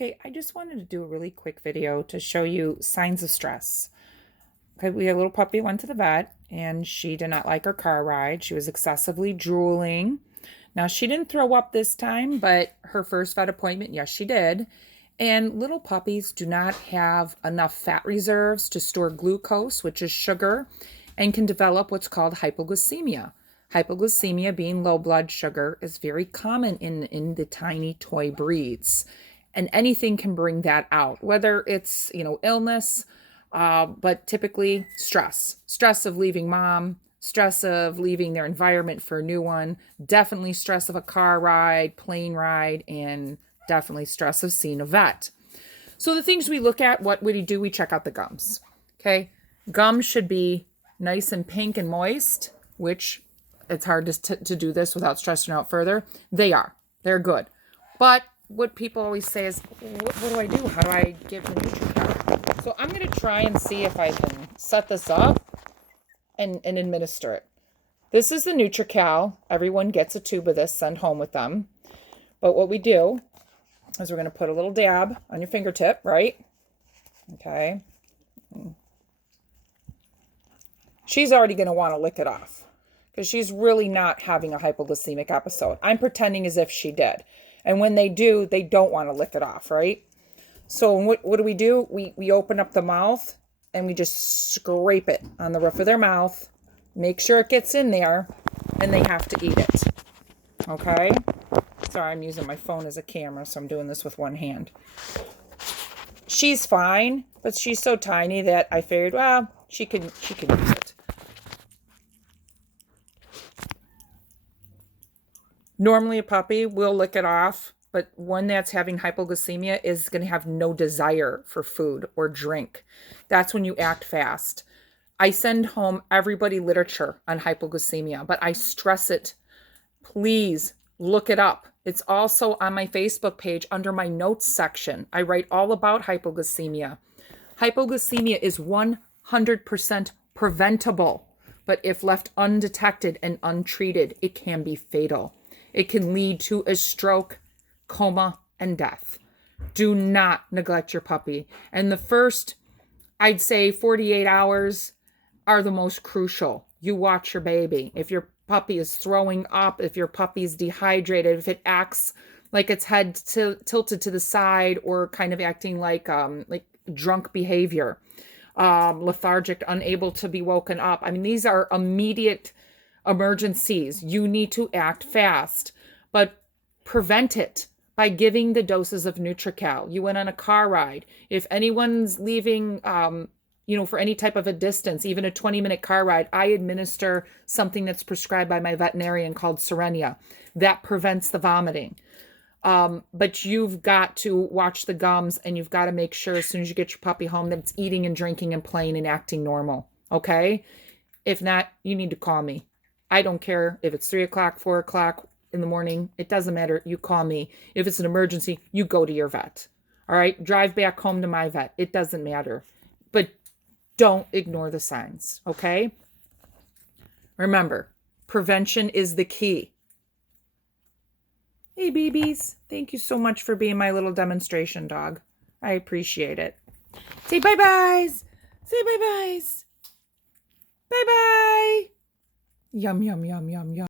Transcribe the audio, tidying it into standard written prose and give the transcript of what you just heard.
Okay, I just wanted to do a really quick video to show you signs of stress. Okay, we had a little puppy went to the vet and she did not like her car ride. She was excessively drooling. Now, she didn't throw up this time, but her first vet appointment, yes, she did. And little puppies do not have enough fat reserves to store glucose, which is sugar, and can develop what's called hypoglycemia. Hypoglycemia, being low blood sugar, is very common in the tiny toy breeds. And anything can bring that out, whether it's, illness, but typically stress of leaving mom, stress of leaving their environment for a new one, definitely stress of a car ride, plane ride, and definitely stress of seeing a vet. So the things we look at, what would you do? We check out the gums. Okay. Gums should be nice and pink and moist, which it's hard to do this without stressing out further. They're good. But what people always say is, what do I do? How do I give the Nutrical? So I'm going to try and see if I can set this up and administer it. This is the Nutrical. Everyone gets a tube of this sent home with them. But what we do is we're going to put a little dab on your fingertip, right? Okay. She's already going to want to lick it off because she's really not having a hypoglycemic episode. I'm pretending as if she did. And when they do, they don't want to lick it off, right? So what do? We open up the mouth and we just scrape it on the roof of their mouth, make sure it gets in there, and they have to eat it. Okay? Sorry, I'm using my phone as a camera, so I'm doing this with one hand. She's fine, but she's so tiny that I figured, well, she can use it. Normally a puppy will lick it off, but one that's having hypoglycemia is going to have no desire for food or drink. That's when you act fast. I send home everybody literature on hypoglycemia, but I stress it. Please look it up. It's also on my Facebook page under my notes section. I write all about hypoglycemia. Hypoglycemia is 100% preventable, but if left undetected and untreated, it can be fatal. It can lead to a stroke, coma, and death. Do not neglect your puppy. And the first, I'd say 48 hours are the most crucial. You watch your baby. If your puppy is throwing up, if your puppy is dehydrated, if it acts like its head tilted to the side or kind of acting like drunk behavior, lethargic, unable to be woken up. I mean, these are immediate emergencies. You need to act fast, but prevent it by giving the doses of Nutrical. You went on a car ride. If anyone's leaving, for any type of a distance, even a 20-minute car ride, I administer something that's prescribed by my veterinarian called Serenia that prevents the vomiting. But you've got to watch the gums, and you've got to make sure as soon as you get your puppy home that it's eating and drinking and playing and acting normal. Okay? If not, you need to call me. I don't care if it's 3 o'clock, 4 o'clock in the morning. It doesn't matter. You call me. If it's an emergency, you go to your vet. All right? Drive back home to my vet. It doesn't matter. But don't ignore the signs. Okay? Remember, prevention is the key. Hey, babies. Thank you so much for being my little demonstration dog. I appreciate it. Say bye-byes. Say bye-byes. Bye-bye. Yum, yum, yum, yum, yum.